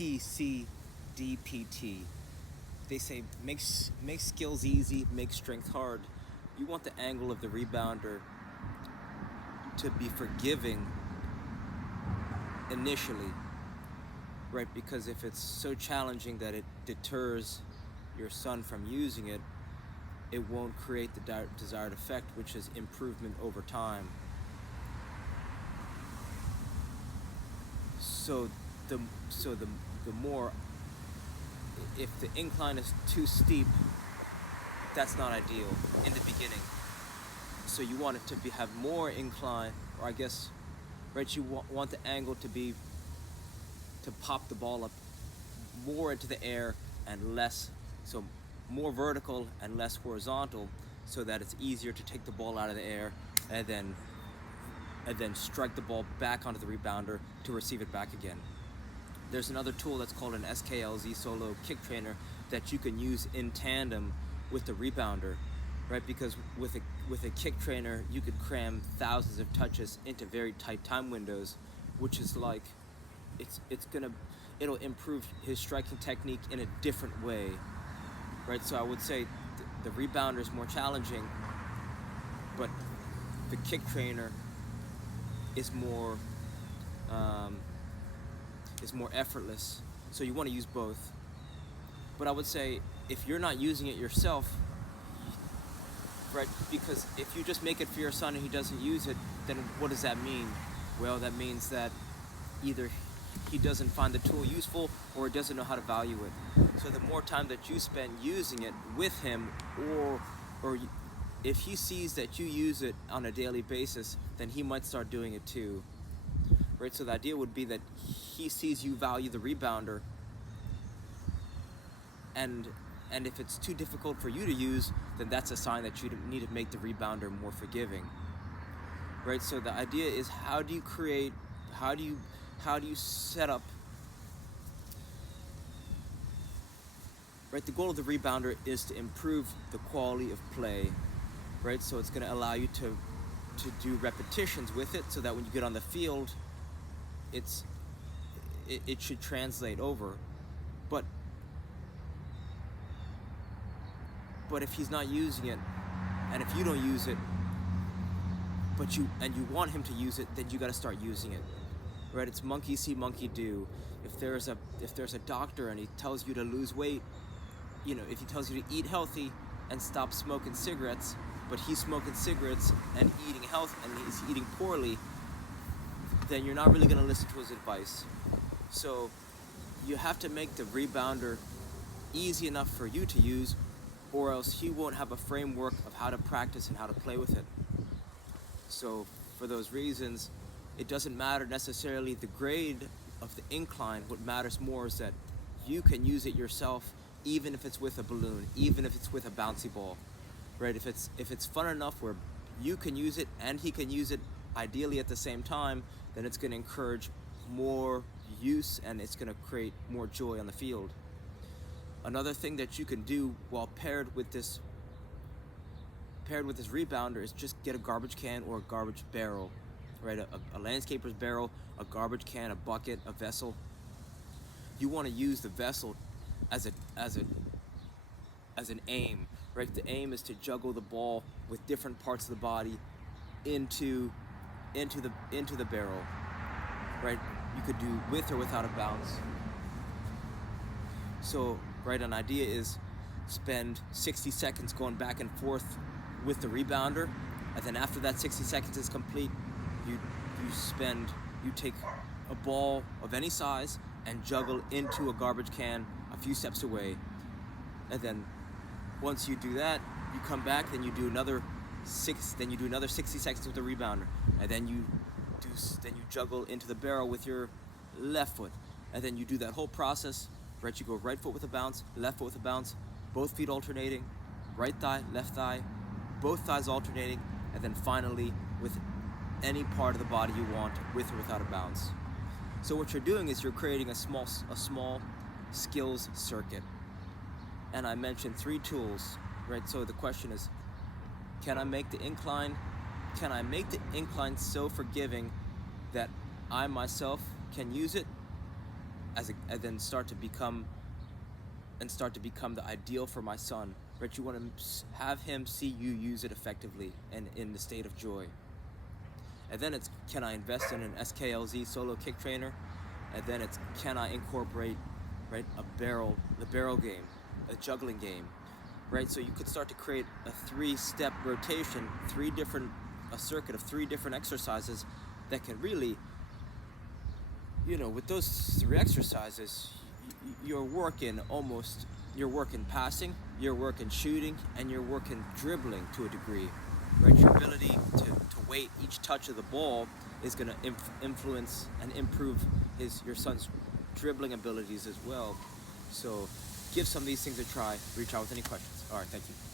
TCDPT. They say make skills easy, make strength hard. You want the angle of the rebounder to be forgiving initially, right? Because if it's so challenging that it deters your son from using it, it won't create the desired effect, which is improvement over time. So the more, if the incline is too steep, that's not ideal in the beginning. So you want it to have more incline, or I guess, right, you want the angle to pop the ball up more into the air and less, so more vertical and less horizontal, so that it's easier to take the ball out of the air and then strike the ball back onto the rebounder to receive it back again. There's another tool that's called an SKLZ Solo Kick Trainer that you can use in tandem with the rebounder, right? Because with a kick trainer, you could cram thousands of touches into very tight time windows, which is like, it'll improve his striking technique in a different way, right? So I would say the rebounder is more challenging, but the kick trainer is more effortless. So you want to use both. But I would say if you're not using it yourself, right, because if you just make it for your son and he doesn't use it, then what does that mean? Well, that means that either he doesn't find the tool useful or he doesn't know how to value it. So the more time that you spend using it with him, or if he sees that you use it on a daily basis, then he might start doing it too, right? So the idea would be that he sees you value the rebounder, and if it's too difficult for you to use, then that's a sign that you need to make the rebounder more forgiving, right? So the idea is, how do you set up, right? The goal of the rebounder is to improve the quality of play, right? So it's going to allow you to do repetitions with it, so that when you get on the field, it should translate over. But if he's not using it, and if you don't use it, but you want him to use it, then you got to start using it, right? It's monkey see, monkey do. If there's a doctor and he tells you to lose weight, if he tells you to eat healthy and stop smoking cigarettes, but he's smoking cigarettes and eating health and he's eating poorly, then you're not really going to listen to his advice. So you have to make the rebounder easy enough for you to use, or else he won't have a framework of how to practice and how to play with it. So for those reasons, it doesn't matter necessarily the grade of the incline. What matters more is that you can use it yourself, even if it's with a balloon, even if it's with a bouncy ball, right? If it's fun enough where you can use it and he can use it ideally at the same time, then it's going to encourage more use and it's going to create more joy on the field. Another thing that you can do while paired with this rebounder is just get a garbage can or a garbage barrel, right? A landscaper's barrel, a garbage can, a bucket, a vessel. You want to use the vessel as an aim, right? The aim is to juggle the ball with different parts of the body into the barrel, right? You could do with or without a bounce. So, right, an idea is spend 60 seconds going back and forth with the rebounder, and then after that 60 seconds is complete, you take a ball of any size and juggle into a garbage can a few steps away. And then once you do that, you come back, then you do another 60 seconds with the rebounder, and then you juggle into the barrel with your left foot, and then you do that whole process, right? You go right foot with a bounce, left foot with a bounce, both feet alternating, right thigh, left thigh, both thighs alternating, and then finally with any part of the body you want, with or without a bounce. So what you're doing is you're creating a small skills circuit. And I mentioned 3 tools, right? So the question is, can I make the incline so forgiving that I myself can use it? and then start to become the ideal for my son, right? You want to have him see you use it effectively and in the state of joy. And then it's, can I invest in an SKLZ solo kick trainer? And then it's, can I incorporate, right, the barrel game, a juggling game, right? So you could start to create a 3-step rotation, a circuit of 3 different exercises that can really, with those 3 exercises, you're working passing, you're working shooting, and you're working dribbling to a degree, right? Your ability to weight each touch of the ball is going to influence and improve your son's dribbling abilities as well. So give some of these things a try. Reach out with any questions. All right, thank you.